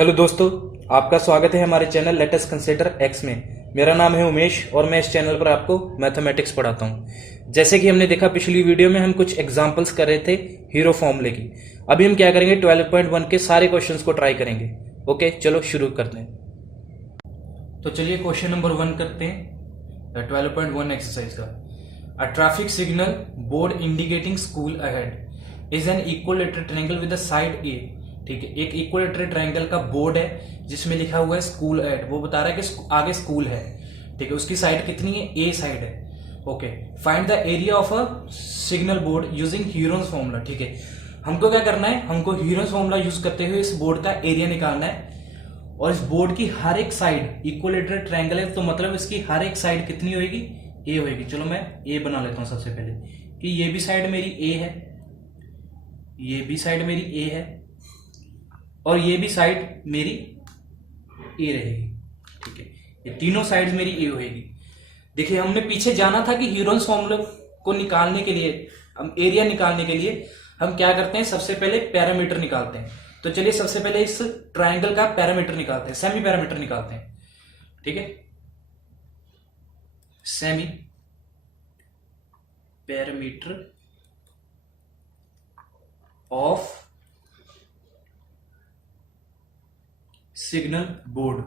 Hello दोस्तों, आपका स्वागत है हमारे channel let us consider x में। मेरा नाम है उमेश और मैं इस चैनल पर आपको मैथमेटिक्स पढ़ाता हूँ। जैसे कि हमने देखा पिछली वीडियो में हम कुछ एग्जांपल्स कर रहे थे हीरो फॉर्मूले की। अभी हम क्या करेंगे, 12.1 के सारे क्वेश्चंस को ट्राई करेंगे। ओके, चलो शुरू करते हैं। तो चलिए क्वेश्चन नंबर 1 करते हैं 12.1 एक्सरसाइज का। A traffic signal board indicating school ahead is an equilateral triangle with the side a. ठीक है, एक इक्विलेटरल ट्रायंगल का बोर्ड है जिसमें लिखा हुआ है स्कूल एट। वो बता रहा है कि आगे स्कूल है। ठीक है, उसकी साइड कितनी है? ए साइड है। Okay, find the area of a signal board using Heron's formula. ठीक है, हमको क्या करना है, हमको ह्यूरोन्स फॉर्मूला यूज करते हुए इस बोर्ड का एरिया निकालना है। और इस बोर्ड की हर एक साइड इक्विलेटरल ट्रायंगल है, तो मतलब इसकी हर एक साइड कितनी होगी? ए होगी। चलो मैं ए बना लेता हूं सबसे पहले कि ये भी साइड मेरी ए है, ये भी साइड मेरी ए है और ये भी साइड मेरी ए रहेगी। ठीक है, ये तीनों साइड्स मेरी ए होगी। देखिए, हमने पीछे जाना था कि ह्यूरोन्स फॉर्मूला को निकालने के लिए, हम एरिया निकालने के लिए हम क्या करते हैं, सबसे पहले पैरामीटर निकालते हैं। तो चलिए सबसे पहले इस ट्रायंगल का पैरामीटर निकालते हैं, सेमी पैरामीटर निकालते हैं। ठीक है, semi parameter of signal board.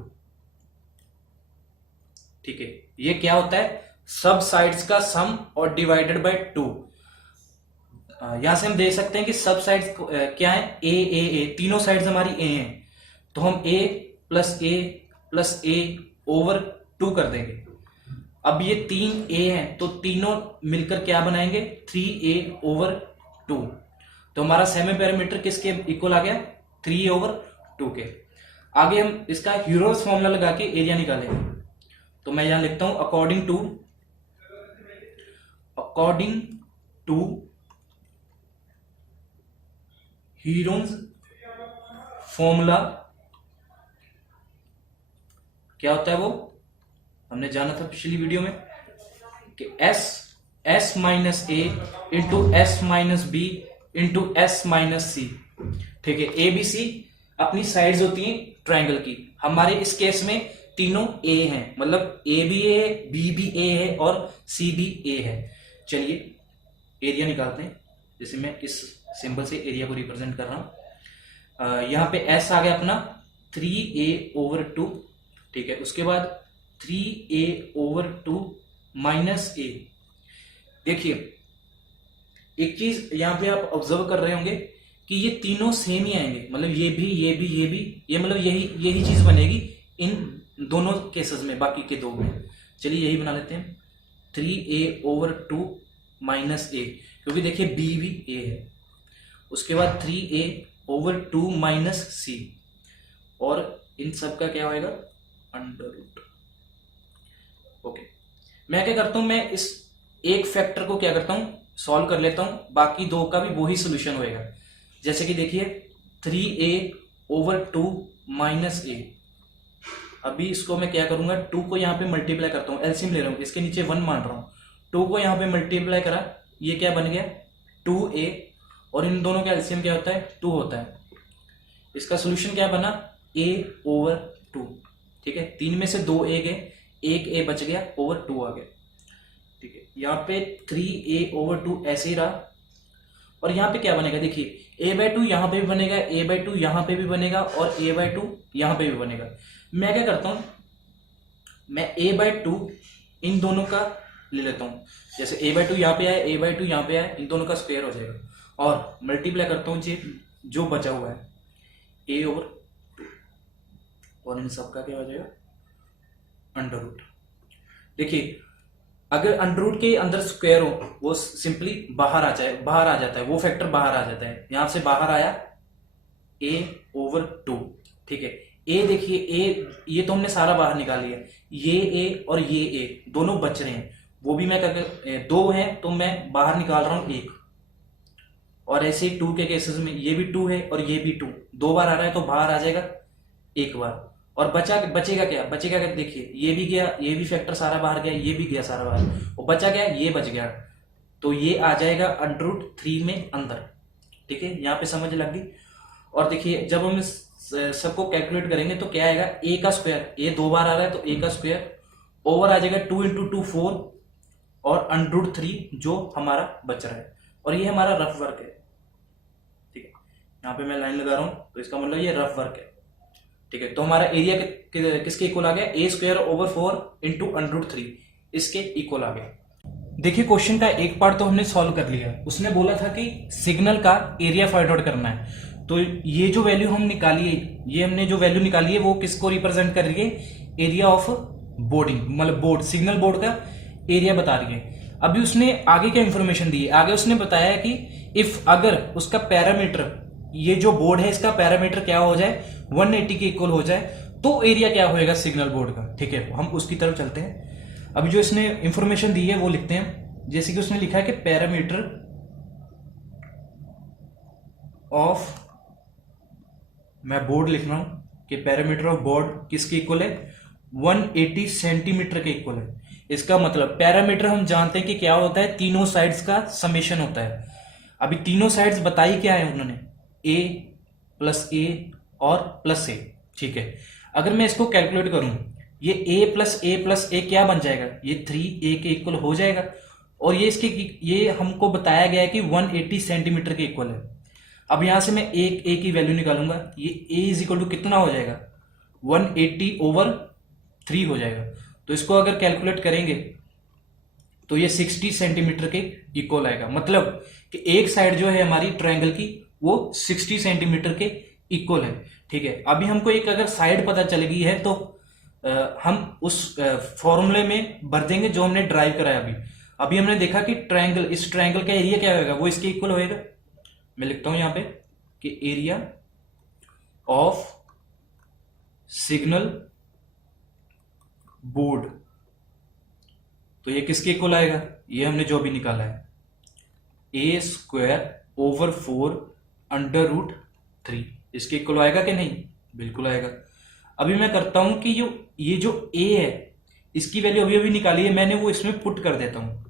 ठीक है, ये क्या होता है? सब साइड्स का सम और डिवाइडेड बाय 2। यहां से हम देख सकते हैं कि सब साइड्स क्या है? ए तीनों साइड्स हमारी ए हैं, तो हम ए प्लस ए ओवर 2 कर देंगे। अब ये 3 ए हैं, तो तीनों मिलकर क्या बनाएंगे? 3a over 2। तो हमारा सेमी पैरामीटर किसके इक्वल आ गया? 3 ओवर 2 के। आगे हम इसका ह्यूरोन्स फॉर्मूला लगा के एरिया निकालेंगे। तो मैं यहां लिखता हूं अकॉर्डिंग टू ह्यूरोन्स फॉर्मूला। क्या होता है वो? हमने जाना था पिछली वीडियो में कि s minus a into s minus b into s minus c. ठीक है, ए बी सी अपनी साइड्स होती हैं ट्रायंगल की। हमारे इस केस में तीनों ए हैं, मतलब ए भी ए है, बी भी ए है और सी भी ए है। चलिए एरिया निकालते हैं। जैसे मैं इस सिंबल से एरिया को रिप्रेजेंट कर रहा हूं। यहां पे एस आ गया अपना 3a ओवर 2। ठीक है, उसके बाद 3a ओवर 2 माइनस ए। देखिए, एक चीज यहां पे आप ऑब्जर्व कर रहे होंगे कि ये तीनों सेम ही आएंगे, मतलब ये भी ये मतलब यही चीज बनेगी इन दोनों केसेस में, बाकी के दो में। चलिए यही बना लेते हैं 3a ओवर 2 माइनस ए, क्योंकि देखिए b भी a है। उसके बाद 3a ओवर 2 माइनस सी, और इन सब का क्या होएगा? Under root. ओके, मैं क्या करता हूं, मैं इस एक फैक्टर को क्या करता हूं, सॉल्व कर लेता हूं, बाकी दो का भी वही सोल्यूशन होएगा। जैसे कि देखिए 3a ओवर 2 माइनस ए। अभी इसको मैं क्या करूंगा, 2 को यहां पे मल्टीप्लाई करता हूं, एलसीएम ले रहा हूं, इसके नीचे 1 मान रहा हूं। 2 को यहां पे मल्टीप्लाई करा, ये क्या बन गया? 2a, और इन दोनों का एलसीएम क्या होता है? 2 होता है। इसका सोल्यूशन क्या बना? a over 2। ठीक है, 3 में से 2 a गए, एक a बच गया, ओवर 2 आ गया। ठीक है, यहाँ पे 3a ओवर 2 ऐसे ही रहा। और यहाँ पे क्या बनेगा? देखिए a/2 यहाँ पे भी बनेगा, a/2 यहाँ पे भी बनेगा और a/2 यहाँ पे भी बनेगा। मैं क्या करता हूँ, मैं a/2 इन दोनों का ले लेता हूँ। जैसे a/2 यहाँ पे आया, a/2 यहाँ पे आया, इन दोनों का स्क्वायर हो जाएगा और मल्टीप्लाई करता हूँ जो बचा हुआ है a ओवर 2, और इन सबका क्या हो जाएगा? Under root. देखिए, अगर अंडर रूट के अंदर स्क्वायर हो, वो सिंपली बाहर आ जाता है, वो फैक्टर बाहर आ जाता है। यहां से बाहर आया a ओवर 2। ठीक है, a देखिए, a ये तो हमने सारा बाहर निकाल लिया, ये a और ये a दोनों बच रहे हैं, वो भी मैं करके 2 है तो मैं बाहर निकाल रहा हूं 1। और ऐसे ही 2 के केसेस में ये भी 2 है और ये भी 2, 2 बार आ रहा है तो बाहर आ जाएगा 1 बार। और बचेगा क्या? देखिए ये भी गया, ये भी फैक्टर सारा बाहर गया, ये भी गया सारा बाहर, और बचा क्या? ये बच गया, तो ये आ जाएगा अंडर रूट 3 में अंदर। ठीक है, यहाँ पे समझ लग गई। और देखिए, जब हम सबको कैलकुलेट करेंगे तो क्या आएगा, ए का स्क्वायर, ए 2 बार आ रहा है तो ए का स्क्वायर ओवर आ जाएगा 2 × 2 4 और √3 जो हमारा बच रहा है, और ये हमारा रफ वर्क है। ठीक है, यहाँ पे मैं लाइन लगा रहा हूं तो इसका मतलब ये रफ वर्क है। ठीक है, तो हमारा एरिया किसके इक्वल आ गया, a² / 4 × √3 इसके इक्वल आ गया। देखिए क्वेश्चन का एक पार्ट तो हमने सॉल्व कर लिया। उसने बोला था कि सिग्नल का एरिया फाइंड आउट करना है, तो ये जो वैल्यू हम निकाली है, ये हमने जो वैल्यू निकाली है वो किसको रिप्रेजेंट कर रही है, एरिया ऑफ बोर्डिंग, मतलब बोर्ड, सिग्नल बोर्ड का एरिया बता रही है। अभी उसने आगे क्या इंफॉर्मेशन दी है, आगे उसने बताया कि इफ अगर उसका पैरामीटर, ये जो बोर्ड है इसका पैरामीटर क्या हो जाए, 180 के इक्वल हो जाए, तो एरिया क्या होएगा सिग्नल बोर्ड का। ठीक है, हम उसकी तरफ चलते हैं। अभी जो इसने इंफॉर्मेशन दी है वो लिखते हैं। जैसे कि उसने लिखा है कि पैरामीटर ऑफ, मैं बोर्ड लिख रहा हूं कि पैरामीटर ऑफ बोर्ड किसके इक्वल है, 180 सेंटीमीटर के इक्वल है। इसका मतलब पैरामीटर हम जानते हैं कि क्या होता है, तीनों साइड्स का समेशन होता है। अभी तीनों साइड्स बताई क्या है उन्होंने, a + a और +a। ठीक है, अगर मैं इसको कैलकुलेट करूं, ये a + a क्या बन जाएगा, ये 3a के इक्वल हो जाएगा, और ये हमको बताया गया है कि 180 सेंटीमीटर के इक्वल है। अब यहां से मैं एक a की वैल्यू निकालूंगा, ये a = कितना हो जाएगा, 180/3 हो जाएगा। तो इसको अगर कैलकुलेट करेंगे तो ये 60 सेंटीमीटर के इक्वल आएगा। मतलब कि एक साइड जो है हमारी ट्रायंगल की वो 60 सेंटीमीटर के इक्वल है। ठीक है, अभी हमको एक अगर साइड पता चल गई है तो हम उस फॉर्मूले में भर देंगे जो हमने ड्राइव कराया। अभी हमने देखा कि ट्रायंगल, इस ट्रायंगल का एरिया क्या होगा, वो इसके इक्वल होएगा। मैं लिखता हूं यहां पे कि एरिया ऑफ सिग्नल बोर्ड, तो ये किसके इक्वल आएगा, ये हमने जो भी निकाला है, a² / 4 √3 इसके इक्वल आएगा कि नहीं, बिल्कुल आएगा। अभी मैं करता हूं कि ये जो a है इसकी वैल्यू अभी निकाली है मैंने, वो इसमें पुट कर देता हूं।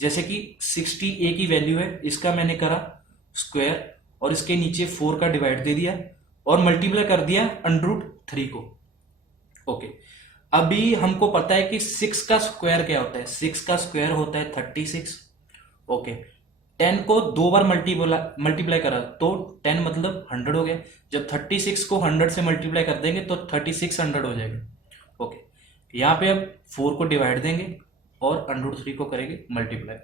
जैसे कि 60a की वैल्यू है, इसका मैंने करा स्क्वायर और इसके नीचे 4 का डिवाइड दे दिया और मल्टीप्लाई कर दिया √3 को। ओके, अभी हमको पता है कि 6 का स्क्वायर क्या होता है, 6 का स्क्वायर होता है 36। ओके, 10 को 2 बार मल्टीप्लाई करा तो 10 मतलब 100 हो गया। जब 36 को 100 से मल्टीप्लाई कर देंगे तो 3600 हो जाएगा। ओके, यहाँ पे अब 4 को डिवाइड देंगे और √3 को करेंगे मल्टीप्लाई।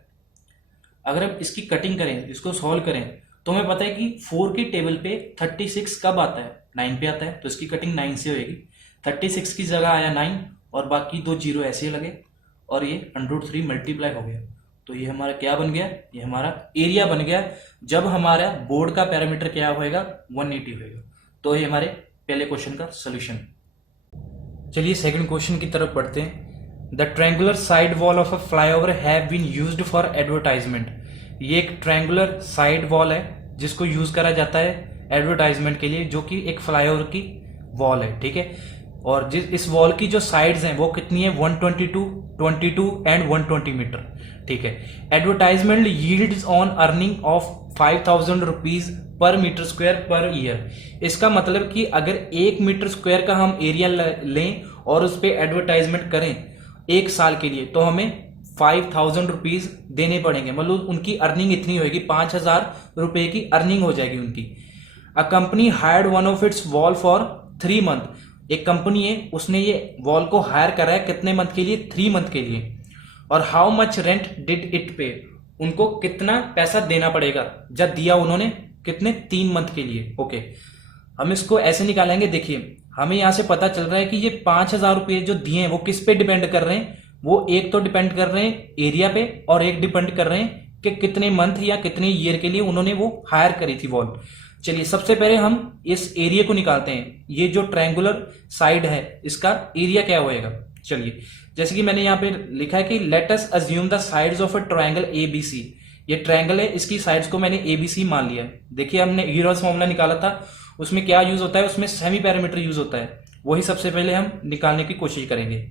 अगर अब इसकी कटिंग करें, इसको सॉल्व करें, तो हमें पता है कि 4 की टेबल पे 36 कब आता है, 9 पे आता है, तो इसकी कटिंग 9 से होगी। 36 की जगह आया 9 और बाकी 2 जीरो ऐसे लगे और ये √3 मल्टीप्लाई हो गया। तो ये हमारा क्या बन गया, ये हमारा एरिया बन गया जब हमारा बोर्ड का पैरामीटर क्या होएगा, 180 होएगा। तो ये हमारे पहले क्वेश्चन का सोल्यूशन। चलिए सेकंड क्वेश्चन की तरफ बढ़ते हैं। The triangular side wall of a flyover have been used for advertisement. ये एक ट्रायंगुलर साइड वॉल है जिसको यूज करा जाता है एडवर्टाइजमेंट के लिए, जो कि एक फ्लाईओवर की वॉल है। ठीक है, और इस वॉल की जो साइड्स हैं वो कितनी है, 122, 22 एंड 120 मीटर। ठीक है, advertisement yields on earning of 5000 rupees per metre square per year. इसका मतलब कि अगर 1 मीटर स्क्वायर का हम एरिया लें और उस पर एडवर्टाइजमेंट करें 1 साल के लिए, तो हमें 5000 रुपीज देने पड़ेंगे। मतलब उनकी अर्निंग इतनी होगी, 5000 रुपए की अर्निंग हो जाएगी उनकी। A company hired one of its wall for 3 month. एक कंपनी है, उसने ये वॉल को हायर करा है कितने मंथ के लिए, 3 मंथ के लिए। और how much rent did it पे, उनको कितना पैसा देना पड़ेगा, जब दिया उन्होंने कितने, 3 मंथ के लिए। ओके, हम इसको ऐसे निकालेंगे। देखिए हमें यहां से पता चल रहा है कि ये 5000 रुपये जो दिए हैं वो किस पे डिपेंड कर रहे हैं, वो एक तो डिपेंड कर रहे हैं एरिया पे और एक डिपेंड कर रहे हैं कि कितने मंथ या कितने ईयर के लिए उन्होंने वो हायर करी थी वॉल। चलिए सबसे पहले हम इस एरिया को निकालते हैं। ये जो ट्रायंगुलर साइड है इसका एरिया क्या होएगा। चलिए, जैसे कि मैंने यहाँ पे लिखा है कि late us assume the sides of a triangle ABC। ये ट्रायंगल है, इसकी साइड्स को मैंने ABC मान लिया है। देखिए हमने यूलर्स फॉर्मूला निकाला था, उसमें क्या यूज होता है, उसमें सेमी पैरामीटर यूज होता है। वही सबसे पहले हम निकालने की कोशिश करेंगे।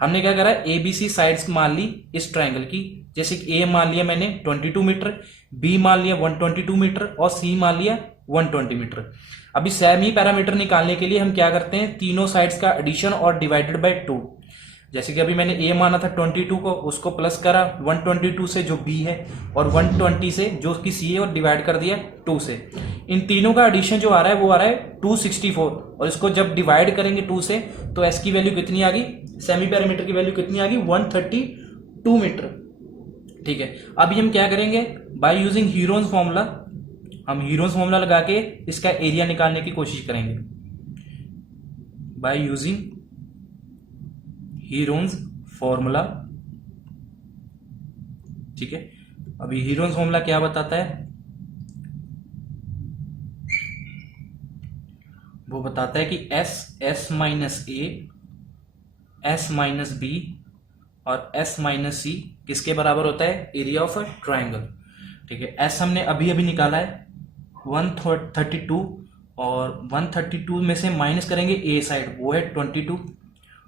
हमने क्या करा, ABC साइड्स मान ली इस ट्रायंगल की। जैसे कि A मान लिया मैंने 22 मीटर, B मान लिया 122 मीटर और C मान लिया 120 मीटर। अभी सेमी पैरामीटर निकालने के लिए हम क्या करते हैं, तीनों साइड्स का एडिशन और डिवाइडेड बाय 2। जैसे कि अभी मैंने a माना था 22 को, उसको प्लस करा 122 से जो b है और 120 से जो कि c है और डिवाइड कर दिया 2 से। इन तीनों का एडिशन जो आ रहा है वो आ रहा है 264 और इसको जब डिवाइड करेंगे 2 से तो s की वैल्यू कितनी आ गई, सेमी पैरामीटर की वैल्यू कितनी आ गई 132 मीटर। ठीक है, अभी हम क्या करेंगे, बाय यूजिंग हीरोन्स फॉर्मूला, हम हीरोन्स फॉर्मूला लगा के इसका एरिया निकालने की कोशिश करेंगे बाय यूजिंग हीरोन्स फॉर्मूला। ठीक है, अभी हीरोन्स फॉर्मूला क्या बताता है, वो बताता है कि s minus a, s minus B और एस माइनस सी किसके बराबर होता है, एरिया ऑफ अ ट्राइंगल। ठीक है, एस हमने अभी अभी निकाला है 132 और 132 में से माइनस करेंगे ए साइड, वो है 22।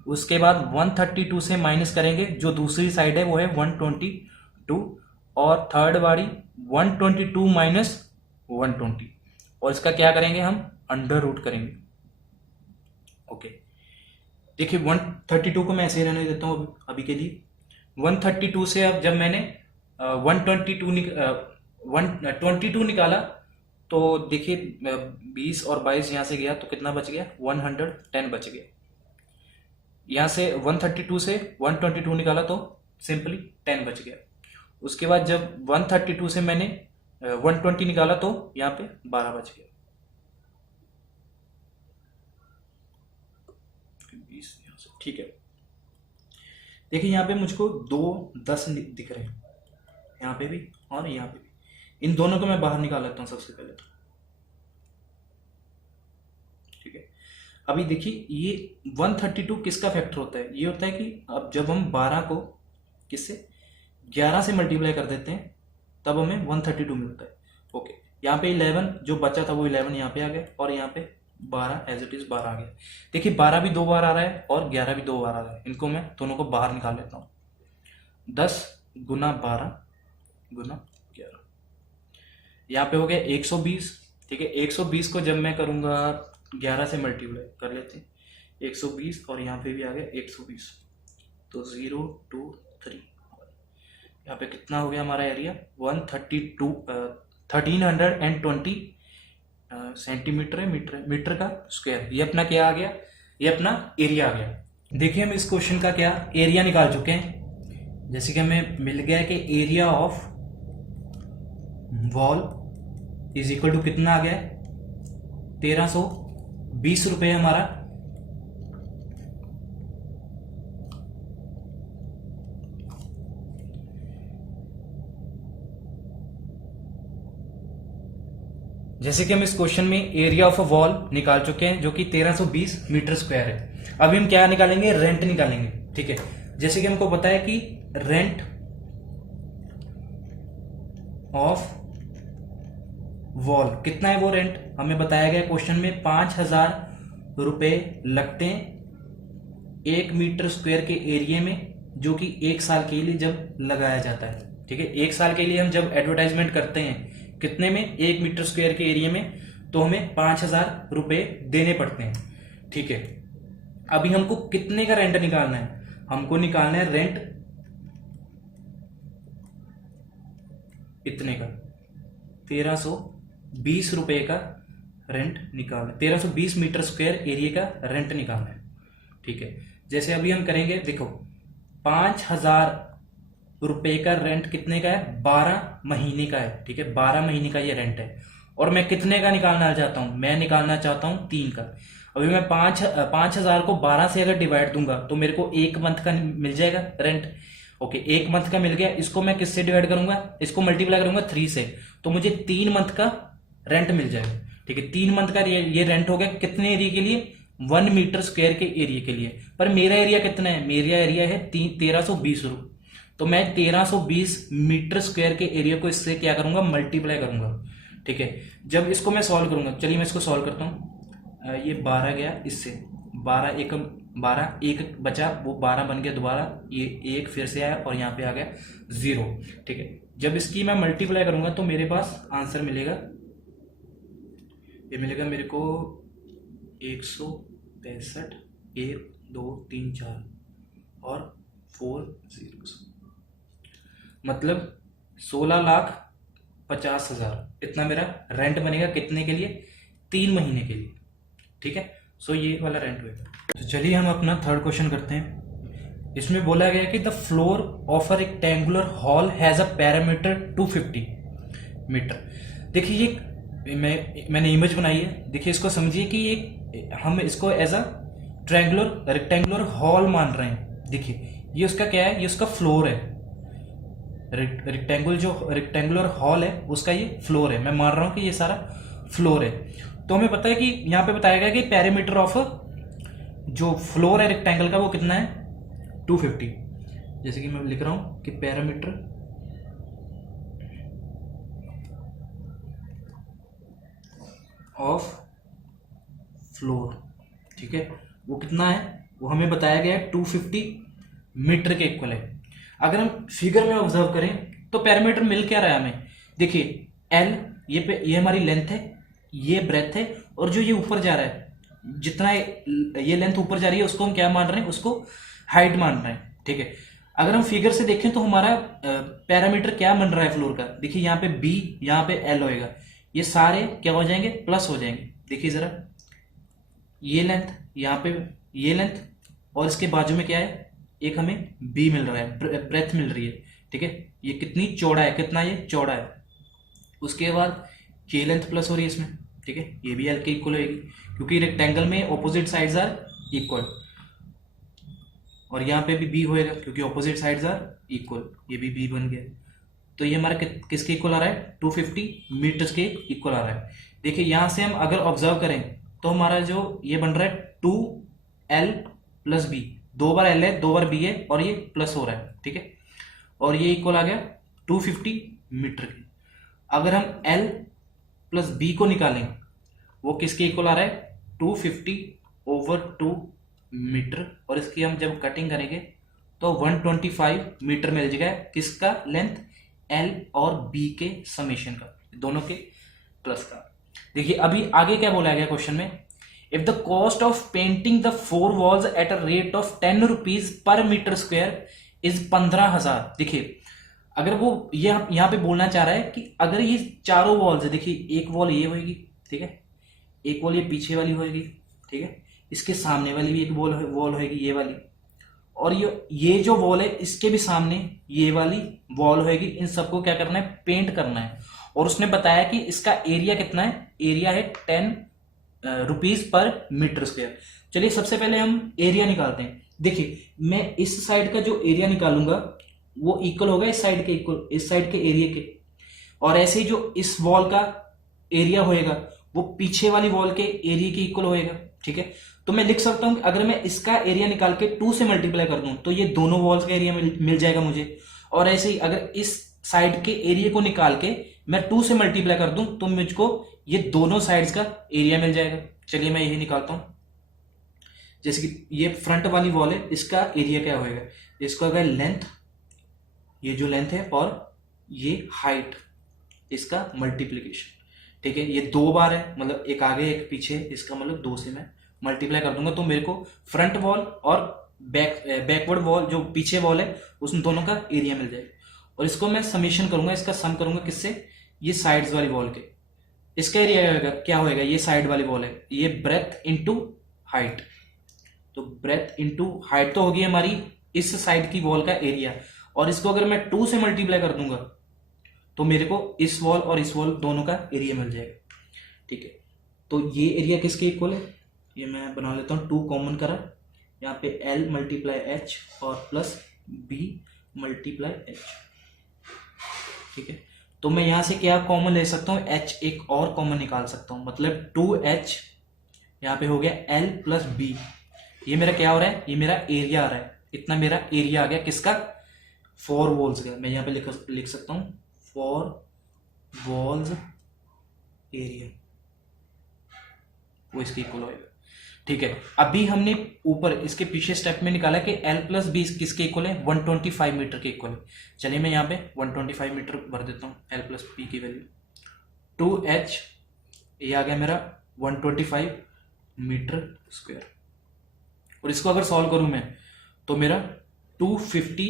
उसके बाद 132 से माइनस करेंगे जो दूसरी साइड है वो है 122 और थर्ड बारी 122 माइनस 120 और इसका क्या करेंगे हम, अंडर रूट करेंगे। ओके, देखिए 132 को मैं ऐसे रहने देता हूं अभी के लिए। 132 से अब जब मैंने 122 निकाला तो देखिए 20 और 22 यहां से गया तो कितना बच गया, 110 बच गया। यहां से 132 से 122 निकाला तो सिंपली 10 बच गया। उसके बाद जब 132 से मैंने 120 निकाला तो यहां पे 12 बच गया। 20 यहां से, ठीक है। देखिए यहां पे मुझको 2 10 दिख रहे हैं, यहां पे भी और यहां पे भी। इन दोनों को मैं बाहर निकाल लेता हूं सबसे पहले तो। ठीक है, अभी देखिए ये 132 किसका फैक्टर होता है, ये होता है कि अब जब हम 12 को किससे 11 से मल्टीप्लाई कर देते हैं तब हमें 132 मिलता है। ओके, यहाँ पे 11 जो बचा था वो 11 यहाँ पे आ गया और यहाँ पे 12 एज इट इज 12 आ गया। देखिए 12 भी 2 बार आ रहा है और 11 भी 2 बार आ रहा है, इनको मैं दोनों को बाहर निकाल लेता हूँ। 10 गुना 12 गुना 11, यहाँ पे हो गया 120। ठीक है, 120 को जब मैं करूंगा 11 से मल्टीप्लाई कर लेते हैं, 120 और यहाँ पे भी आ गया 120 तो 0 2 3, यहाँ पे कितना हो गया हमारा एरिया 1320 सेंटीमीटर है, मीटर का स्क्वायर। ये अपना क्या आ गया, ये अपना एरिया आ गया। देखिए हम इस क्वेश्चन का क्या एरिया निकाल चुके हैं। जैसे कि हमें मिल गया कि area of wall is equal to कितना आ गया, 1320 रुपए हमारा। जैसे कि हम इस क्वेश्चन में एरिया ऑफ अ वॉल निकाल चुके हैं जो कि 1320 मीटर स्क्वायर है। अभी हम क्या निकालेंगे, रेंट निकालेंगे। ठीक है, जैसे कि हमको पता है कि रेंट ऑफ वॉल कितना है, वो रेंट हमें बताया गया क्वेश्चन में 5000 रुपए लगते हैं 1 मीटर स्क्वायर के एरिया में, जो कि 1 साल के लिए जब लगाया जाता है। ठीक है, 1 साल के लिए हम जब एडवर्टाइजमेंट करते हैं कितने में, 1 मीटर स्क्वायर के एरिया में, तो हमें 5000 रुपए देने पड़ते हैं। ठीक है, अभी हमको कितने का रेंट निकालना है, हमको निकालना है रेंट इतने का 1320 रुपए का रेंट निकालना है, 1320 मीटर स्क्वायर एरिया का रेंट निकालना है। ठीक है, जैसे अभी हम करेंगे, देखो 5000 रुपए का रेंट कितने का है, 12 महीने का है। ठीक है, 12 महीने का ये रेंट है और मैं कितने का निकालना चाहता हूं, मैं निकालना चाहता हूं 3 का। अभी मैं 5000 को 12 से अगर डिवाइड दूंगा तो मेरे को 1 मंथ का मिल जाएगा रेंट। ओके, 1 मंथ का मिल गया, इसको मैं किससे डिवाइड करूंगा, इसको मल्टीप्लाई करूंगा 3 से, तो मुझे 3 मंथ का रेंट मिल जाएगा। ठीक है, 3 मंथ का ये रेंट हो गया कितने एरिया के लिए, 1 मीटर स्क्वायर के एरिया के लिए। पर मेरा एरिया कितना है, मेरा एरिया है 1320 रुपये, तो मैं 1320 मीटर स्क्वायर के एरिया को इससे क्या करूंगा, मल्टीप्लाई करूंगा। ठीक है, जब इसको मैं सॉल्व करूंगा, चलिए मैं इसको सॉल्व करता हूं। ये 12 गया इससे, 12 एक बचा, वो 12 बन गया दोबारा, ये 1 फिर से आया और यहाँ पे आ गया 0। ठीक है, जब इसकी मैं मल्टीप्लाई करूंगा तो मेरे पास आंसर मिलेगा ये मिलेगा मेरे को 165, 1 2 3 4 और 4 zeros, मतलब 16,50,000 इतना मेरा रेंट बनेगा। कितने के लिए? 3 महीने के लिए। ठीक है, सो ये वाला रेंट होगा। तो चलिए हम अपना थर्ड क्वेश्चन करते हैं। इसमें बोला गया कि the floor of a rectangular hall has a parameter 250 metre. देखिए ये मैंने इमेज बनाई है, देखिए इसको समझिए कि ये हम इसको एज अ रेक्टेंगुलर हॉल मान रहे हैं। देखिए ये उसका क्या है, ये उसका फ्लोर है। रेक्टेंगुलर हॉल है उसका ये फ्लोर है, मैं मान रहा हूं कि ये सारा फ्लोर है। तो हमें पता है कि यहां पे बताया गया कि पैरामीटर ऑफ जो फ्लोर है रेक्टेंगल का वो कितना है, 250। जैसे कि मैं लिख रहा हूं कि पैरामीटर ऑफ फ्लोर, ठीक है, वो कितना है, वो हमें बताया गया है 250 मीटर के इक्वल है। अगर हम फिगर में ऑब्जर्व करें तो पैरामीटर मिल क्या रहा है हमें, देखिए एल ये हमारी लेंथ है, ये ब्रेथ है, और जो ये ऊपर जा रहा है, जितना ये लेंथ ऊपर जा रही है उसको हम क्या मान रहे हैं, उसको हाइट मान रहे हैं। ठीक है, अगर हम फिगर से देखें तो हमारा पैरामीटर क्या बन रहा है फ्लोर का, देखिए यहाँ पे बी, यहाँ पे एल होएगा, ये सारे क्या हो जाएंगे, प्लस हो जाएंगे। देखिए जरा ये लेंथ, यहाँ पे ये लेंथ, और इसके बाजू में क्या है, एक हमें बी मिल रहा है, ब्रेथ मिल रही है। ठीक है, ये कितनी चौड़ा है, कितना ये चौड़ा है। उसके बाद ये लेंथ प्लस हो रही है इसमें। ठीक है, ये भी एल के इक्वल होगी क्योंकि रेक्टेंगल में ऑपोजिट साइड्स आर इक्वल, और यहाँ पे भी बी होएगा क्योंकि ऑपोजिट साइड्स आर इक्वल, ये भी बी बन गया। तो ये हमारा किसके इक्वल आ रहा है, 250 मीटर्स के इक्वल आ रहा है। देखिए यहां से हम अगर ऑब्जर्व करें तो हमारा जो ये बन रहा है 2L प्लस बी, 2 बार L है 2 बार B है, और ये प्लस हो रहा है। ठीक है, और ये इक्वल आ गया 250 मीटर के। अगर हम L प्लस B को निकालें वो किसके इक्वल आ रहा है, 250/2 मीटर, और इसकी हम जब कटिंग करेंगे तो 125 मीटर मिल जाएगा। किसका, लेंथ L और B के समेशन का, दोनों के प्लस का। देखिए अभी आगे क्या बोला गया क्वेश्चन में, if the cost of painting the 4 walls at a rate of 10 rupees per metre square is 15,000। देखिए अगर वो ये यहाँ पे बोलना चाह रहा है कि अगर ये चारों वॉल्स है, देखिए एक वॉल ये होगी, ठीक है, एक वॉल ये पीछे वाली होगी, ठीक है, इसके सामने वाली भी एक वॉल होगी ये वाली, और ये जो वॉल है इसके भी सामने ये वाली वॉल होगी। इन सबको क्या करना है, पेंट करना है। और उसने बताया कि इसका एरिया कितना है, एरिया है 10 रुपीज पर मीटर स्क्वायर। चलिए सबसे पहले हम एरिया निकालते हैं। देखिए मैं इस साइड का जो एरिया निकालूंगा वो इक्वल होगा इस साइड के इक्वल, इस साइड के एरिया के, और ऐसे ही जो इस वॉल का एरिया होएगा वो पीछे वाली वॉल के एरिया के इक्वल होएगा। ठीक है, तो मैं लिख सकता हूं कि अगर मैं इसका एरिया निकाल के 2 से मल्टीप्लाई कर दूं तो ये दोनों वॉल्स का एरिया मिल जाएगा मुझे, और ऐसे ही अगर इस साइड के एरिया को निकाल के मैं 2 से मल्टीप्लाई कर दूं तो मुझको ये दोनों साइड्स का एरिया मिल जाएगा। चलिए मैं यही निकालता हूं। जैसे कि ये फ्रंट वाली वॉल है, इसका एरिया क्या होएगा, इसका होगा लेंथ, ये जो लेंथ है, और ये हाइट, इसका मल्टीप्लीकेशन। ठीक है, ये 2 बार है, मतलब एक आगे एक पीछे, इसका मतलब 2 से मैं मल्टीप्लाई कर दूंगा तो मेरे को फ्रंट वॉल और बैकवर्ड वॉल जो पीछे वॉल है उस दोनों का एरिया मिल जाएगा। और इसको मैं समेशन करूंगा, इसका सम करूंगा किससे, ये साइड्स वाली वॉल के। इसका एरिया क्या होएगा, ये साइड वाली वॉल है, ये ब्रेथ इंटू हाइट, तो ब्रेथ इंटू हाइट तो होगी हमारी इस साइड की वॉल का एरिया, और इसको अगर मैं 2 से मल्टीप्लाई कर दूंगा तो मेरे को इस वॉल और इस वॉल दोनों का एरिया मिल जाएगा। ठीक है, तो ये एरिया किसके इक्वल है, ये मैं बना लेता हूँ, 2 कॉमन करा, यहाँ पे L मल्टीप्लाई H और प्लस B मल्टीप्लाई H। ठीक है, तो मैं यहां से क्या कॉमन ले सकता हूँ, H एक और कॉमन निकाल सकता हूँ, मतलब 2H यहाँ पे हो गया L प्लस B। ये मेरा क्या हो रहा है, ये मेरा एरिया आ रहा है, इतना मेरा एरिया आ गया किसका, 4 वॉल्स का। मैं यहाँ पे लिख सकता हूँ 4 वॉल्स एरिया, वो इसके इक्वल होगा। ठीक है, अभी हमने ऊपर इसके पीछे स्टेप में निकाला कि L प्लस B किसके इक्वल है, 125 मीटर के इक्वल है। चलिए मैं यहाँ पे 125 मीटर भर देता हूँ, L प्लस B की वैल्यू 2H, ये आ गया मेरा 125 मीटर स्क्वायर। और इसको अगर सॉल्व करूं मैं तो मेरा 250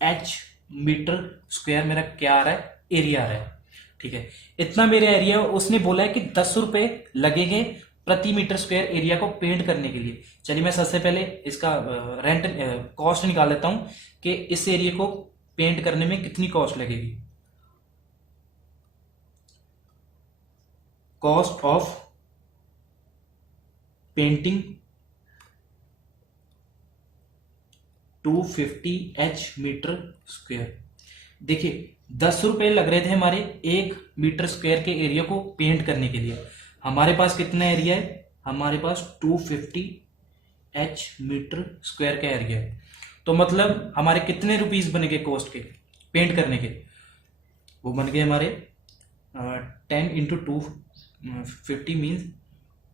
एच मीटर स्क्वायर मेरा क्या आ रहा है, एरिया आ रहा है। ठीक है, इतना मेरा एरिया। उसने बोला है कि 10 रुपए लगेंगे प्रति मीटर स्क्वायर एरिया को पेंट करने के लिए। चलिए मैं सबसे पहले इसका रेंट कॉस्ट निकाल लेता हूं कि इस एरिया को पेंट करने में कितनी कॉस्ट लगेगी। Cost of painting 250 H metre square. देखिए 10 रुपए लग रहे थे हमारे 1 मीटर स्क्वायर के एरिया को पेंट करने के लिए। हमारे पास कितना एरिया है, हमारे पास 250 एच मीटर स्क्वायर का एरिया है। तो मतलब हमारे कितने रुपीस बने गए कॉस्ट के पेंट करने के, वो बन गए हमारे 10 इंटू 250 मीन्स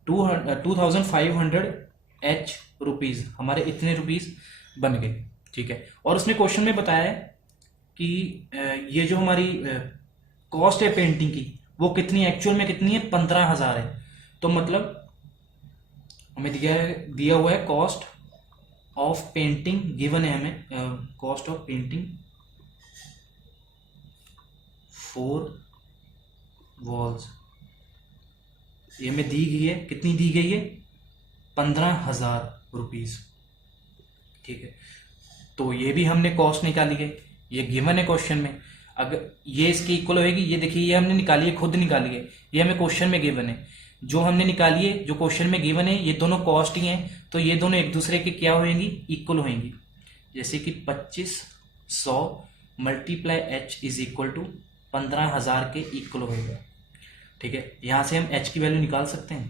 2500 एच रुपीज, हमारे इतने रुपीस बन गए। ठीक है, और उसने क्वेश्चन में बताया है कि ये जो हमारी कॉस्ट है पेंटिंग की वो कितनी एक्चुअल में कितनी है, 15,000 है। तो मतलब हमें दिया हुआ है कॉस्ट ऑफ पेंटिंग, गिवन है हमें कॉस्ट ऑफ पेंटिंग 4 वॉल्स, ये हमें दी गई है। कितनी दी गई है, 15,000 रुपीज। ठीक है, तो ये भी हमने कॉस्ट निकाली है, ये गिवन है क्वेश्चन में। अगर ये इसके इक्वल होगी, ये देखिए ये हमने निकाली है, खुद निकाली है, ये हमें क्वेश्चन में गिवन है। जो हमने निकाली है, जो क्वेश्चन में गिवन है, ये दोनों कॉस्ट ही हैं, तो ये दोनों एक दूसरे के क्या होंगी, इक्वल होंगी। जैसे कि 2500 multiply H is equal to 15,000 के इक्वल होगा। ठीक है, यहां से हम एच की वैल्यू निकाल सकते हैं।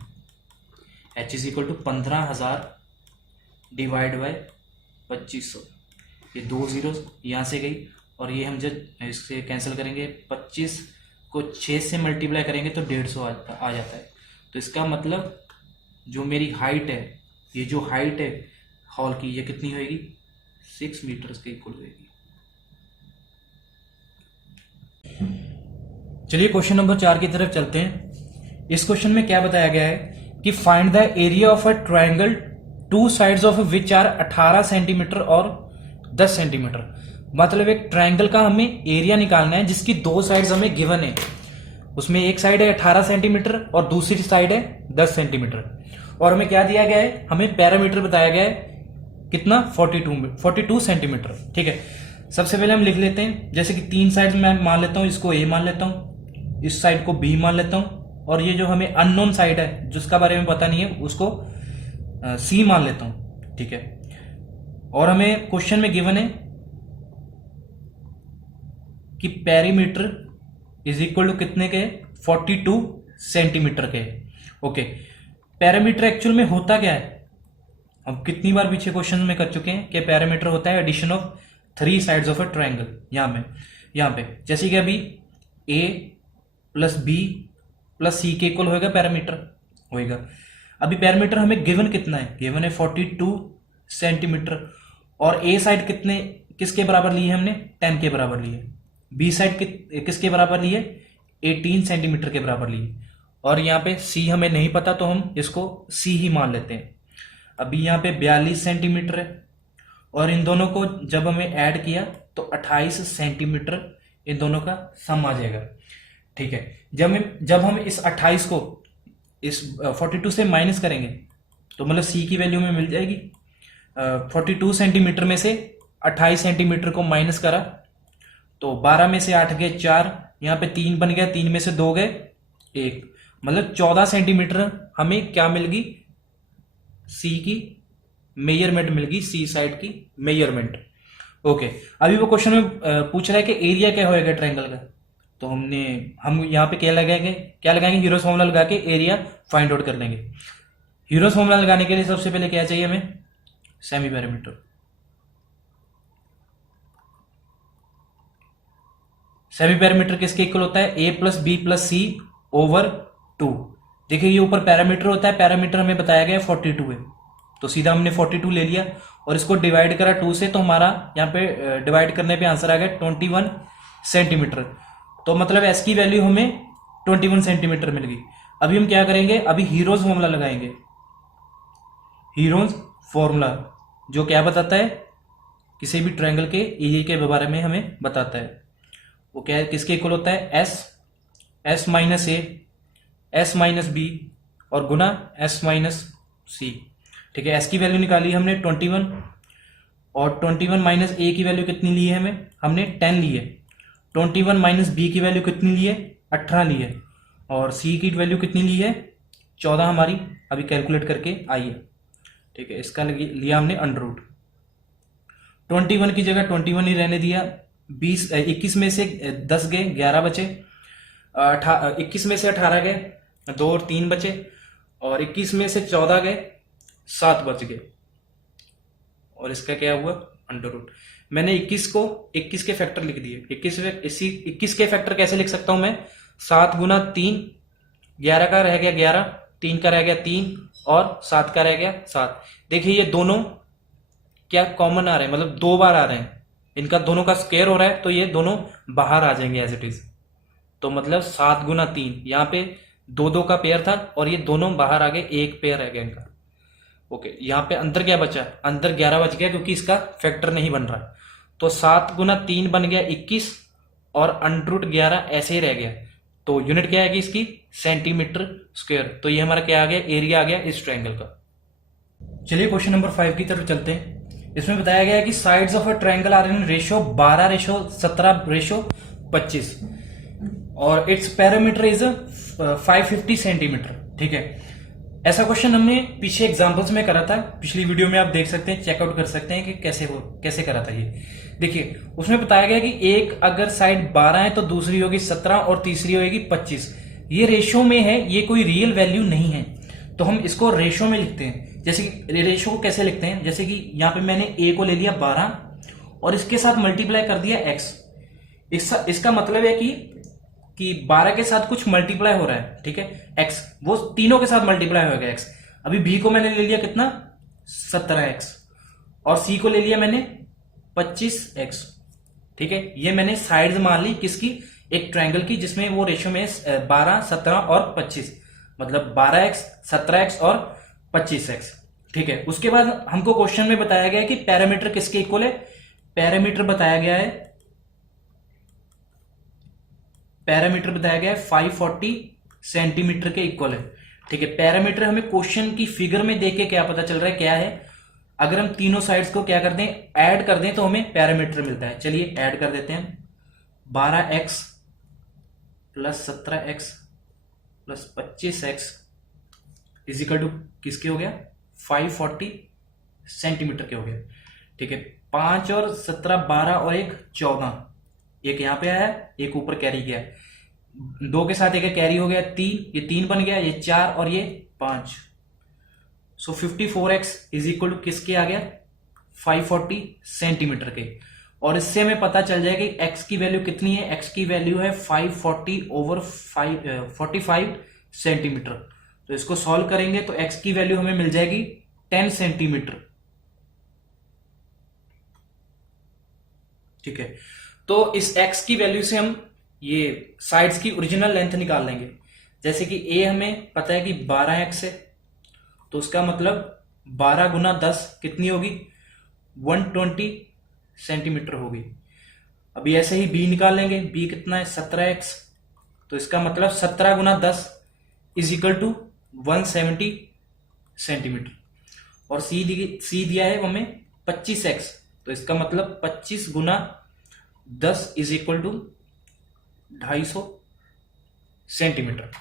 H is equal to 15,000 divide by 2500, ये 2 जीरो यहां से गई, और ये हम जब इससे कैंसिल करेंगे 25 को 6 से मल्टीप्लाई करेंगे तो 150 आ जाता है। तो इसका मतलब जो मेरी हाइट है, ये जो हाइट है हॉल की, ये कितनी होगी, 6 मीटर के इक्वल होगी। चलिए क्वेश्चन नंबर 4 की तरफ चलते हैं। इस क्वेश्चन में क्या बताया गया है कि find the area of a triangle two sides of which are 18 centimetre और 10 सेंटीमीटर। मतलब एक ट्रायंगल का हमें एरिया निकालना है जिसकी 2 साइड्स हमें गिवन है। उसमें एक साइड है 18 सेंटीमीटर और दूसरी साइड है 10 सेंटीमीटर। और हमें क्या दिया गया है, हमें पैरामीटर बताया गया है कितना, 42 सेंटीमीटर। ठीक है, सबसे पहले हम लिख लेते हैं, जैसे कि 3 साइड मैं मान लेता हूं, इसको ए मान लेता हूं, इस साइड को बी मान लेता हूं, और ये जो हमें अननोन साइड है जिसका बारे में पता नहीं है उसको सी मान लेता हूं। ठीक है, और हमें क्वेश्चन में गिवन है कि पेरीमीटर इज इक्वल टू कितने के, 42 सेंटीमीटर के। ओके, पैरामीटर एक्चुअल में होता क्या है, अब कितनी बार पीछे क्वेश्चन में कर चुके हैं कि पैरामीटर होता है addition of 3 sides of a triangle. यहां पे जैसे कि अभी A plus B plus C के इक्वल होएगा पैरामीटर होएगा। अभी पैरामीटर हमें गिवन कितना है, गिवन है 42 सेंटीमीटर, और ए साइड कितने किसके बराबर लिए हमने, 10 के बराबर लिए। बी साइड किसके बराबर लिए, 18 सेंटीमीटर के बराबर लिए। और यहाँ पे सी हमें नहीं पता तो हम इसको सी ही मान लेते हैं। अभी यहाँ पे 42 सेंटीमीटर है, और इन दोनों को जब हमें ऐड किया तो 28 सेंटीमीटर इन दोनों का सम आ जाएगा। ठीक है, जब हम इस 28 को इस 42 से माइनस करेंगे तो मतलब सी की वैल्यू में मिल जाएगी 42 सेंटीमीटर में से 28 सेंटीमीटर को माइनस करा तो 12 में से 8 गए 4, यहाँ पे 3 बन गया, 3 में से 2 गए 1, मतलब 14 सेंटीमीटर हमें क्या मिल गई, सी की मेजरमेंट मिल गई, सी साइड की मेजरमेंट। ओके, अभी वो क्वेश्चन में पूछ रहा है कि एरिया क्या होएगा ट्रायंगल का, तो हम यहाँ पे क्या लगाएंगे हीरोस फॉर्मूला लगा के एरिया फाइंड आउट कर लेंगे। हीरोस फॉर्मूला लगाने के लिए सबसे पहले क्या चाहिए हमें, सेमी पैरामीटर। सेमी पैरामीटर किसके इक्वल होता है, ए प्लस बी प्लस सी ओवर 2। देखिए ये ऊपर पैरामीटर होता है, पैरामीटर हमें बताया गया 42 है, तो सीधा हमने 42 ले लिया और इसको डिवाइड करा 2 से, तो हमारा यहाँ पे डिवाइड करने पे आंसर आ गया 21 सेंटीमीटर। तो मतलब एस की वैल्यू हमें 21 सेंटीमीटर मिल गई। अभी हम क्या करेंगे, अभी हीरोज फॉर्मूला लगाएंगे। हीरोज फॉर्मूला जो क्या बताता है, किसी भी ट्रायंगल के एरिया के बारे में हमें बताता है। वो क्या है, किसके इक्वल होता है, s minus a, s minus B और गुना एस माइनस सी। ठीक है, एस की वैल्यू निकाली हमने 21 और 21 माइनस ए की वैल्यू कितनी ली है हमने 10 ली है। 21 माइनस बी की वैल्यू कितनी ली है, 18 ली है। और सी की वैल्यू कितनी ली है, 14 हमारी अभी कैलकुलेट करके आई है। ठीक है, इसका लिया हमने अंडर रूट। 21 की जगह 21 ही रहने दिया। 21 में से 10 गए, 11 बचे। 21 में से 18 गए, 2 और 3 बचे। और 21 में से 14 गए, 7 बच गए। और इसका क्या हुआ, अंडर रूट। मैंने 21 को 21 के फैक्टर लिख दिए। 21 के फैक्टर कैसे लिख सकता हूं मैं, 7 गुना 3, 11 का रह गया 11, 3 का रह गया 3 और 7 का रह गया 7। देखिए ये दोनों क्या कॉमन आ रहे हैं, मतलब 2 बार आ रहे हैं। इनका दोनों का स्क्वायर हो रहा है तो ये दोनों बाहर आ जाएंगे एज इट इज। तो मतलब 7 गुना 3, यहाँ पे 2 का पेयर था और ये दोनों बाहर आ गए, एक पेयर रह गया इनका। ओके, यहाँ पे अंदर क्या बचा, अंदर 11 बच गया क्योंकि इसका फैक्टर नहीं बन रहा। तो 7 गुना 3 बन गया 21 और अंडर रूट 11 ऐसे ही रह गया। तो यूनिट क्या आएगी इसकी, सेंटीमीटर स्क्वायर। तो ये हमारा क्या आ गया, एरिया आ गया इस ट्रायंगल का। चलिए क्वेश्चन नंबर 5 की तरफ चलते हैं। इसमें बताया गया है कि sides of a triangle are in ratio 12:17:25 और इट्स पैरामीटर इज 550 सेंटीमीटर। ठीक है, ऐसा क्वेश्चन हमने पीछे एग्जांपल्स में करा था, पिछली वीडियो में आप देख सकते हैं, चेकआउट कर सकते हैं कि कैसे करा था ये। देखिए उसमें बताया गया कि एक अगर साइड 12 है तो दूसरी होगी 17 और तीसरी होगी 25। ये रेशो में है, ये कोई रियल वैल्यू नहीं है, तो हम इसको रेशो में लिखते हैं। जैसे कि रेशो को कैसे लिखते हैं, जैसे कि यहाँ पे मैंने ए को ले लिया 12 और इसके साथ मल्टीप्लाई कर दिया एक्स। इसका मतलब है कि 12 के साथ कुछ मल्टीप्लाई हो रहा है। ठीक है, एक्स वो तीनों के साथ मल्टीप्लाई होगा एक्स। अभी बी को मैंने ले लिया कितना, 17x और सी को ले लिया मैंने 25x। ठीक है, ये मैंने साइड्स मान ली किसकी, एक ट्रायंगल की जिसमें वो रेशियो में 12, 17 और 25, मतलब 12x, 17x और 25x। ठीक है, उसके बाद हमको क्वेश्चन में बताया गया है कि पैरामीटर किसके इक्वल है। पैरामीटर बताया गया है 540 सेंटीमीटर के इक्वल है। ठीक है, पैरामीटर हमें क्वेश्चन की फिगर में देख के क्या पता चल रहा है, क्या है, अगर हम तीनों साइड्स को क्या कर दें, ऐड कर दें तो हमें पैरामीटर मिलता है। चलिए ऐड कर देते हैं, 12x plus 17x plus 25x is equal to किसके हो गया, 540 सेंटीमीटर के हो गया। ठीक है, 5 और 17 12 और एक 14, एक यहां पे आया, एक ऊपर कैरी किया, 2 के साथ एक कैरी हो गया 3, ये 3 बन गया, ये 4 और ये 5। सो 54x इज इक्वल टू किसके आ गया, 540 सेंटीमीटर के। और इससे हमें पता चल जाएगा कि x की वैल्यू कितनी है, x की वैल्यू है 540/45 सेंटीमीटर। तो इसको सॉल्व करेंगे तो x की वैल्यू हमें मिल जाएगी 10 सेंटीमीटर। ठीक है, तो इस x की वैल्यू से हम ये साइड्स की ओरिजिनल लेंथ निकाल लेंगे। जैसे कि a हमें पता है कि 12x है, तो उसका मतलब 12 गुना 10 कितनी होगी, 120 सेंटीमीटर होगी। अभी ऐसे ही b निकाल लेंगे, b कितना है 17x, तो इसका मतलब 17 गुना 10 इज इक्वल टू 170 सेंटीमीटर। और c दिया है हमें 25x, तो इसका मतलब 25 गुना 10 इज इक्वल टू 250 सेंटीमीटर।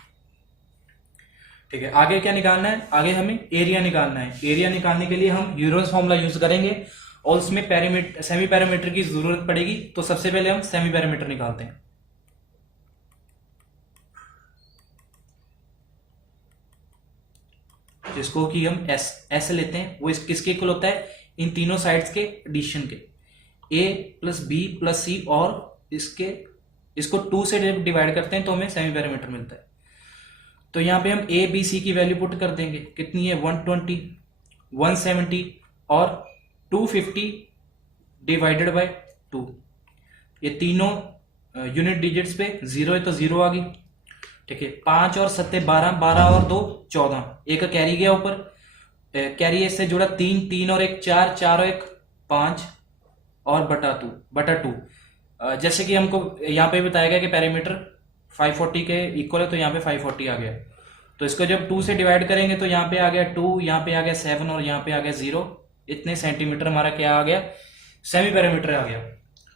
ठीक है, आगे क्या निकालना है, आगे हमें एरिया निकालना है। एरिया निकालने के लिए हम यूरोज फॉर्मूला यूज करेंगे और उसमें सेमी पैरामीटर की जरूरत पड़ेगी। तो सबसे पहले हम सेमी पैरामीटर निकालते हैं। जिसको कि हम एस लेते हैं, वो किसके इक्वल होता है, इन तीनों साइड्स के एडिशन के, a प्लस बी प्लस सी, और इसको 2 से डिवाइड करते हैं तो हमें सेमी पैरामीटर मिलता है। तो यहां पे हम a b c की वैल्यू पुट कर देंगे, कितनी है 120, 170 और 250 डिवाइडेड बाय 2। ये तीनों यूनिट डिजिट्स पे 0 है तो 0 आ गई। ठीक है, 5 और 7 12, 12 और 2 14, एक कैरी गया ऊपर, कैरी इससे जुड़ा 3, 3 और 1 4, 4 और 1 5 और बटा 2। जैसे कि हमको यहाँ पे बताया गया कि पैरामीटर 540 के इक्वल है, तो यहाँ पे 540 आ गया। तो इसको जब 2 से डिवाइड करेंगे तो यहाँ पे आ गया 2, यहाँ पे आ गया 7 और यहाँ पे आ गया 0। इतने सेंटीमीटर हमारा क्या आ गया, सेमी पैरामीटर आ गया।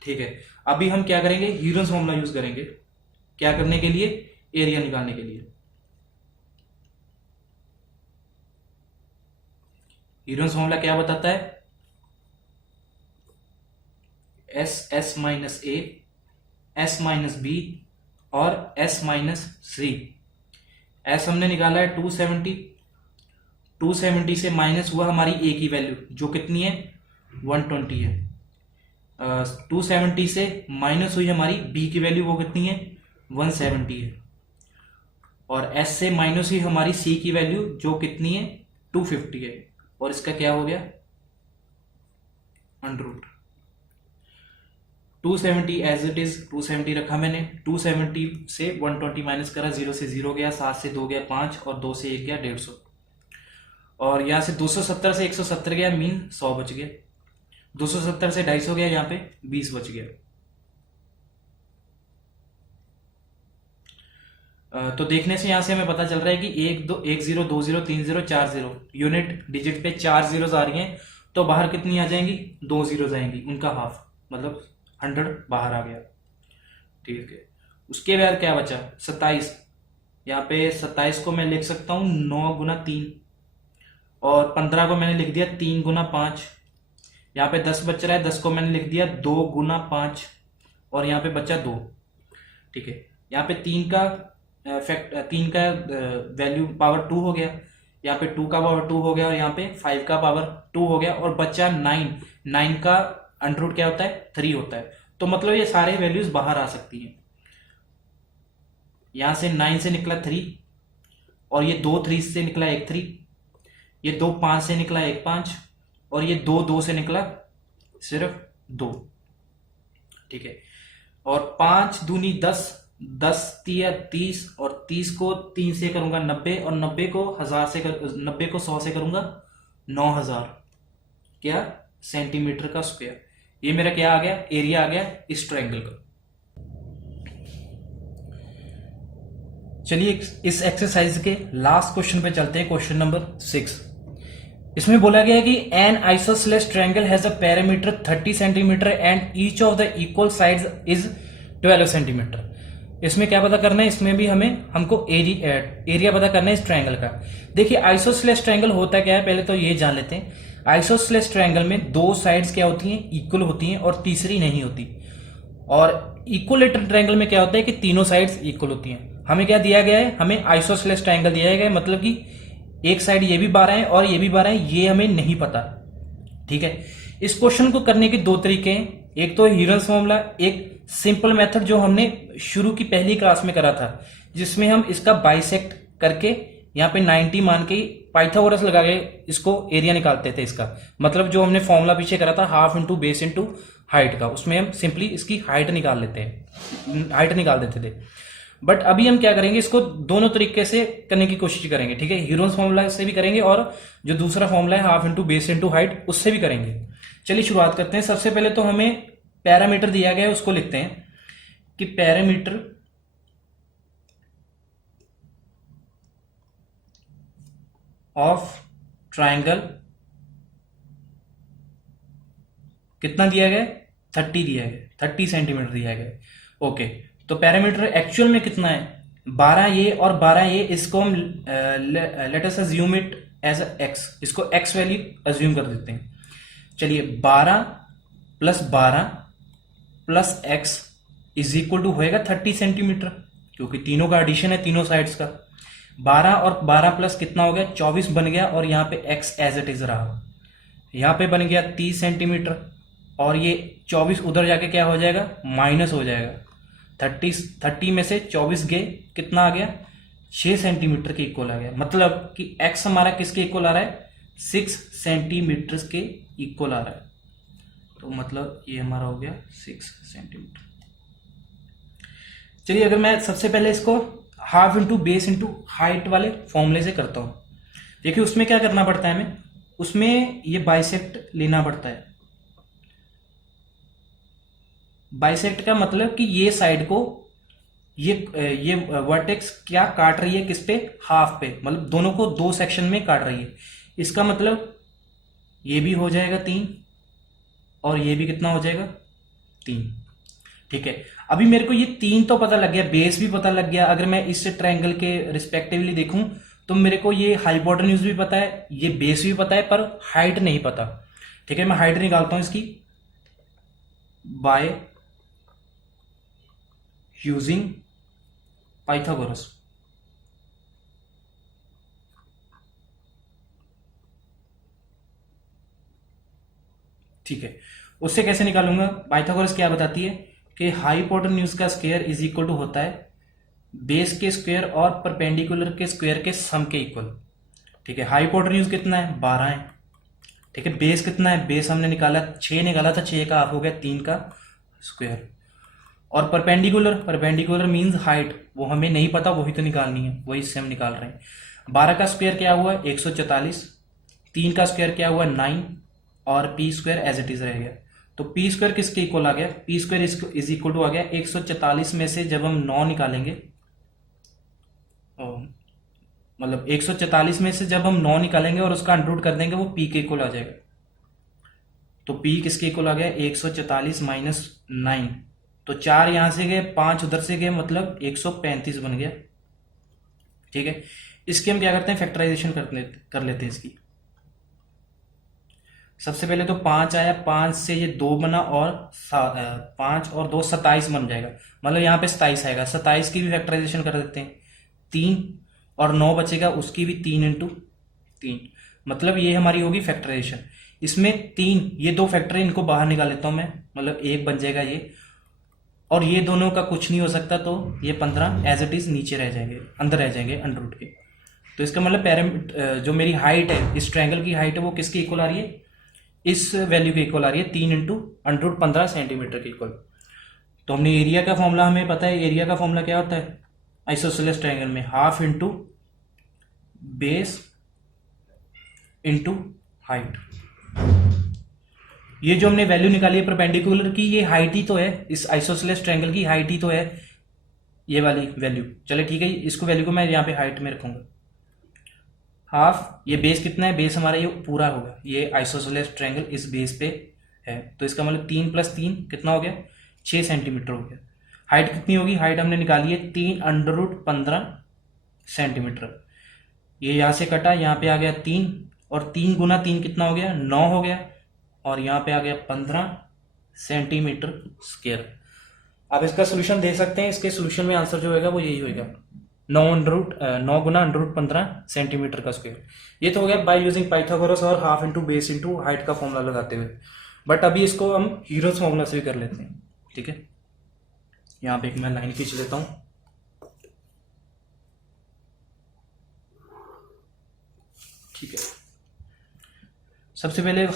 ठीक है, अभी हम क्या करेंगे, ह्यूजेंस फॉर्मूला यूज करेंगे। क्या करने के लिए, एरिया निकालने के लिए। ह्यूजेंस फॉर्मूला क्या बताता है, s minus a, s minus B और एस माइनस सी। एस हमने निकाला है 270, 270 से माइनस हुआ हमारी ए की वैल्यू जो कितनी है 120 है। 270 से माइनस हुई हमारी बी की वैल्यू, वो कितनी है 170 है। और एस से माइनस हुई हमारी सी की वैल्यू जो कितनी है 250 है। और इसका क्या हो गया अंडर 270 एज इट इज 270 रखा मैंने। 270 से 120 माइनस करा, 0 से 0 गया, 7 से 2 गया 5 और 2 से 1 गया 150। और यहां से 270 से 170 गया, मीन 100 बच गया। 270 से 250 गया, यहाँ पे 20 बच गया। तो देखने से यहां से हमें पता चल रहा है कि 1 0 2 0 3 0 4 0 यूनिट डिजिट पे 4 जीरोस आ रही हैं, तो बाहर कितनी आ जाएंगी 2 जीरोस आएंगी, उनका हाफ, मतलब 100 बाहर आ गया। ठीक है, उसके बाद क्या बचा 27। यहाँ पे 27 को मैं लिख सकता हूं 9 गुना 3 और 15 को मैंने लिख दिया 3 गुना 5। यहाँ पे 10 बच रहा है, 10 को मैंने लिख दिया 2 गुना 5 और यहाँ पे बचा 2। ठीक है, यहाँ पे 3 का वैल्यू पावर 2 हो गया, यहाँ पे 2 का पावर 2 हो गया और यहाँ पे 5 का पावर 2 हो गया और बचा 9। 9 का अंडर रूट क्या होता है 3 होता है। तो मतलब ये सारे वैल्यूज बाहर आ सकती हैं। यहां से 9 से निकला 3 और ये 2 3 से निकला 1 3, ये 2 5 से निकला 1 5 और ये 2 2 से निकला सिर्फ 2। ठीक है, और 5 दूनी 10, 10 तिया 30 और 30 को 3 से करूंगा 90 और 90 को 90 को 100 से करूंगा 9000 क्या सेंटीमीटर का स्क्वायर। ये मेरा क्या आ गया, एरिया आ गया इस ट्रायंगल का। चलिए इस एक्सरसाइज के लास्ट क्वेश्चन पे चलते हैं, क्वेश्चन नंबर 6। इसमें बोला गया है कि N isosceles triangle has a parameter 30 centimetre and each of the equal sides is 12 centimetre. इसमें क्या पता करना है, इसमें भी हमको एरिया पता करना है इस ट्रायंगल का। देखिए आइसोसेलेस ट्रायंगल होता क्या है, पहले तो ये जान लेते हैं। आइसोसेलेस ट्रायंगल में 2 साइड्स क्या होती हैं इक्वल होती हैं और तीसरी नहीं होती। और इक्वलेटरल ट्रायंगल में क्या होता है कि तीनों साइड्स इक्वल होती हैं। हमें क्या दिया गया है, हमें आइसोसेलेस ट्रायंगल दिया गया है, मतलब कि एक साइड ये भी 12 है और ये भी 12 है, ये हमें नहीं पता। ठीक है, इस क्वेश्चन को करने के 2 तरीके हैं, एक तो ह्यूजेंस फॉर्मूला, एक सिंपल मेथड जो हमने शुरू की पहली क्लास में करा था, जिसमें हम इसका बाइसेक्ट करके यहाँ पे 90 मान के पाइथागोरस लगा के इसको एरिया निकालते थे। इसका मतलब जो हमने फॉर्मूला पीछे करा था half into base into height का, उसमें हम सिंपली इसकी हाइट निकाल देते थे। बट अभी हम क्या करेंगे, इसको दोनों तरीके से करने की कोशिश करेंगे। ठीक है, ह्यूजेंस फॉर्मूला से भी करेंगे और जो दूसरा फॉर्मूला है half into base into height, उससे भी करेंगे। चलिए शुरुआत करते हैं। सबसे पहले तो हमें पैरामीटर दिया गया है, उसको लिखते हैं कि पैरामीटर ऑफ ट्रायंगल कितना दिया गया, 30 दिया गया, 30 सेंटीमीटर दिया गया। ओके, तो पैरामीटर एक्चुअल में कितना है 12 ये और 12 ये, इसको हम let us assume it as X, इसको एक्स वैल्यू अज्यूम कर देते हैं। चलिए 12 plus 12 plus X is equal to होएगा 30 सेंटीमीटर, क्योंकि तीनों का एडिशन है तीनों साइड्स का। 12 और 12 प्लस कितना हो गया 24 बन गया और यहाँ पे x एज इट इज रहा, यहाँ पे बन गया 30 सेंटीमीटर और ये 24 उधर जाके क्या हो जाएगा माइनस हो जाएगा। 30 में से 24 गए, कितना आ गया 6 सेंटीमीटर के इक्वल आ गया। मतलब कि x हमारा किसके इक्वल आ रहा है 6 सेंटीमीटर के इक्वल आ रहा है। तो मतलब ये हमारा हो गया 6 सेंटीमीटर। चलिए अगर मैं सबसे पहले इसको half into base into height वाले फॉर्मूले से करता हूँ। देखिए उसमें क्या करना पड़ता है हमें, उसमें ये बाइसेक्ट लेना पड़ता है। बाइसेक्ट का मतलब कि ये साइड को ये वर्टेक्स क्या काट रही है, किस पे, हाफ पे, मतलब दोनों को दो सेक्शन में काट रही है। इसका मतलब ये भी हो जाएगा 3 और ये भी कितना हो जाएगा 3। ठीक है, अभी मेरे को ये 3 तो पता लग गया, बेस भी पता लग गया। अगर मैं इस ट्रायंगल के रिस्पेक्टिवली देखूं तो मेरे को ये हाइपोटेन्यूज भी पता है, ये बेस भी पता है, पर हाइट नहीं पता। ठीक है, मैं हाइट निकालता हूं इसकी बाय यूजिंग पाइथागोरस। ठीक है, उससे कैसे निकालूंगा, पाइथागोरस क्या बताती है कि हाइपोटेन्यूज का स्क्वायर इज इक्वल टू होता है बेस के स्क्वायर और परपेंडिकुलर के स्क्वायर के सम के इक्वल। ठीक है, हाइपोटेन्यूज कितना है 12 है। ठीक है, बेस कितना है, बेस हमने निकाला 6 निकाला था, 6 का हाफ हो गया 3 का स्क्वायर। और परपेंडिकुलर, परपेंडिकुलर मींस हाइट, वो हमें नहीं पता, वही तो निकालनी है, वही इससे हम निकाल रहे हैं। 12 का स्क्वायर क्या हुआ 144, 3 का स्क्वायर क्या हुआ 9 और p square as it is रह गया। तो पी स्क्वायर किसके इक्वल आ गया, p square is equal to आ गया 144 में से जब हम 9 निकालेंगे, मतलब 144 में से जब हम 9 निकालेंगे और उसका अंडर कर देंगे वो पी के इक्वल आ जाएगा। तो पी किसके इक्वल आ गया 144 माइनस 9, तो 4 यहां से गए 5 उधर से गए, मतलब 135 बन गया। ठीक है, इसके हम क्या करते हैं फैक्टराइजेशन कर लेते हैं इसकी। सबसे पहले तो 5 आया, 5 से ये 2 बना और 5 और 2 27 बन जाएगा, मतलब यहाँ पे 27 आएगा। 27 की भी फैक्टराइजेशन कर देते हैं, 3 और 9 बचेगा, उसकी भी 3 इंटू 3, मतलब ये हमारी होगी फैक्टराइजेशन। इसमें 3, ये 2 फैक्टर इनको बाहर निकाल लेता हूं मैं, मतलब 1 बन जाएगा ये, और ये दोनों का कुछ नहीं हो सकता, तो ये 15 एज इट इज नीचे रह जाएंगे, अंदर रह जाएंगे अंडर रूट के। तो इसका मतलब जो मेरी हाइट है, इस ट्रायंगल की हाइट है, वो किसके इक्वल आ रही है, इस वैल्यू के इक्वल आ रही है, 3 इंटू अंडर रूट 15 सेंटीमीटर के इक्वल। तो हमने एरिया का फॉर्मूला हमें पता है, एरिया का फॉर्मूला क्या होता है आइसोसेलेस ट्रायंगल में, half into base into height. ये जो हमने वैल्यू निकाली है परपेंडिकुलर की, ये हाइट ही तो है, इस आइसोसेलेस ट्रायंगल की हाइट ही तो है ये वाली वैल्यू। चले ठीक है, इसको वैल्यू को मैं यहाँ पे हाइट में रखूंगा हाफ। ये बेस कितना है, बेस हमारा ये पूरा होगा, ये आइसोसेलेस ट्रायंगल इस बेस पे है, तो इसका मतलब 3 + 3 कितना हो गया 6 सेंटीमीटर हो गया। हाइट कितनी होगी, हाइट हमने निकाली है 3 अंडर रूट 15 सेंटीमीटर। ये यहाँ से कटा, यहाँ पे आ गया 3, और 3 गुना 3 कितना हो गया 9 हो गया, और यहाँ पे आ गया 15 सेंटीमीटर स्क्वायर। आप इसका सोल्यूशन दे सकते हैं, इसके सोल्यूशन में आंसर जो होगा वो यही होगा 9 गुना अंडर रूट 15 सेंटीमीटर का स्क्वायर। ये तो हो गया बाय यूजिंग पाइथागोरस और half into base into height का फॉर्मूला लगाते हुए। बट अभी इसको हम हीरोज फॉर्मूला से भी कर लेते हैं। ठीक है, यहाँ पे एक मैं लाइन खींच लेता हूँ। ठीक है, सबसे पहले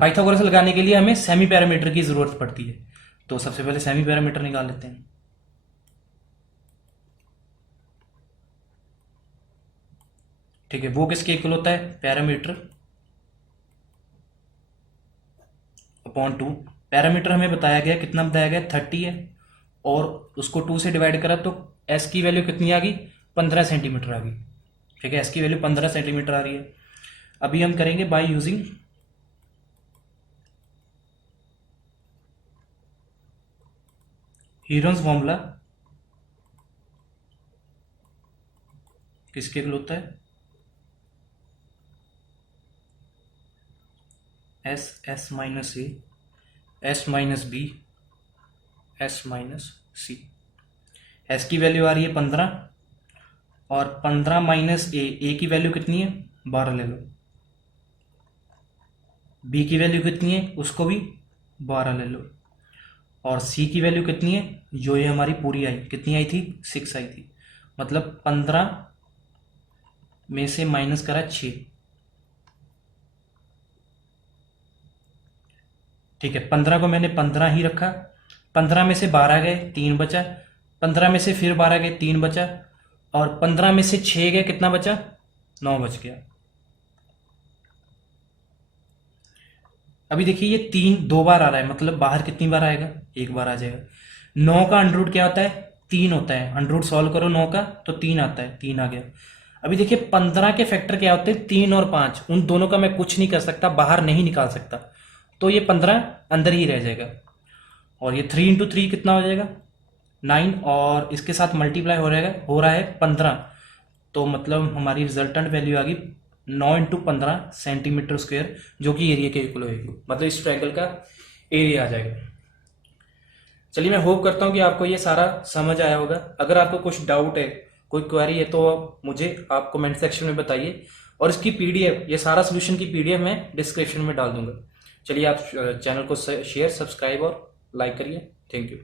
पाइथागोरस लगाने के लिए हमें सेमी पैरामीटर की जरूरत पड़ती है, तो सबसे पहले सेमी पैरामीटर निकाल लेते हैं। ठीक है, वो किसके इक्वल होता है, पैरामीटर अपॉन 2। पैरामीटर हमें बताया गया, कितना बताया गया 30 है, और उसको 2 से डिवाइड करा तो एस की वैल्यू कितनी आ गई 15 सेंटीमीटर आ गई। ठीक है, एस की वैल्यू 15 सेंटीमीटर आ रही है। अभी हम करेंगे बाय यूजिंग हीरोन्स फॉर्मूला। किसके इक्वल होता है, s minus a, s minus b, s minus c. S की वैल्यू आ रही है 15, और 15 माइनस ए की वैल्यू कितनी है 12 ले लो, बी की वैल्यू कितनी है उसको भी 12 ले लो, और सी की वैल्यू कितनी है, जो ये हमारी पूरी आई, कितनी आई थी 6 आई थी, मतलब 15 में से माइनस करा 6। ठीक है, 15 को मैंने 15 ही रखा, 15 में से 12 गए 3 बचा, 15 में से फिर 12 गए 3 बचा, और 15 में से 6 गया, कितना बचा? 9 बच गया। अभी देखिए ये 3 2 बार आ रहा है, मतलब बाहर कितनी बार आएगा? 1 बार आ जाएगा। 9 का अंडर रूट क्या होता है? 3 होता है। अंडर रूट सॉल्व करो 9 का तो 3 आता है, 3 आ गया। अभी देखिए 15 के फैक्टर क्या होते हैं? 3 और 5। उन दोनों का मैं कुछ नहीं कर सकता, बाहर नहीं निकाल सकता, तो ये 15 अंदर ही रह जाएगा। और ये 3 इंटू 3 कितना हो जाएगा? 9, और इसके साथ मल्टीप्लाई हो रहा है 15, तो मतलब हमारी रिजल्टेंट वैल्यू आ गई 9 इंटू 15 सेंटीमीटर स्क्वायर, जो कि एरिया के इक्वल होगी, मतलब इस ट्रायंगल का एरिया आ जाएगा। चलिए, मैं होप करता हूँ कि आपको ये सारा समझ आया होगा। अगर आपको कुछ डाउट है, कोई क्वेरी है, तो मुझे आप कमेंट सेक्शन में बताइए, और इसकी पीडीएफ, ये सारा सोल्यूशन की पीडीएफ मैं डिस्क्रिप्शन में डाल दूंगा। चलिए, आप चैनल को शेयर, सब्सक्राइब और लाइक करिए। Thank you.